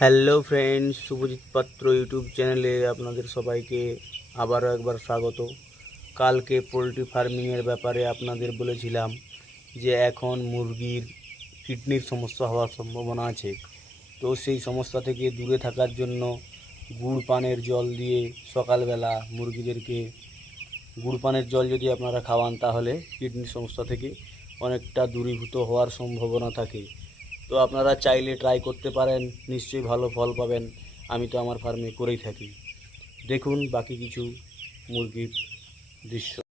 Hello friends, Subhajit পাত্র YouTube চ্যানেলে আপনাদের সবাইকে আবারও একবার স্বাগত। কালকে পোলট্রি ফার্মিংয়ের ব্যাপারে আপনাদের বলেছিলাম যে এখন মুরগির কিডনির সমস্যা হওয়ার সম্ভাবনা আছে। তো সেই সমস্যা থেকে দূরে থাকার জন্য গুড় পানের জল দিয়ে সকালবেলা মুরগিদেরকে গুড় পানের জল যদি আপনারা খাওয়ান তাহলে কিডনির সমস্যা থেকে অনেকটা দূরীভূত হওয়ার সম্ভাবনা থাকে। তো আপনারা চাইলে ট্রাই করতে পারেন, নিশ্চয়ই ভালো ফল পাবেন। আমি তো আমার ফার্মে করেই থাকি। দেখুন বাকি কিছু মুরগির দৃশ্য।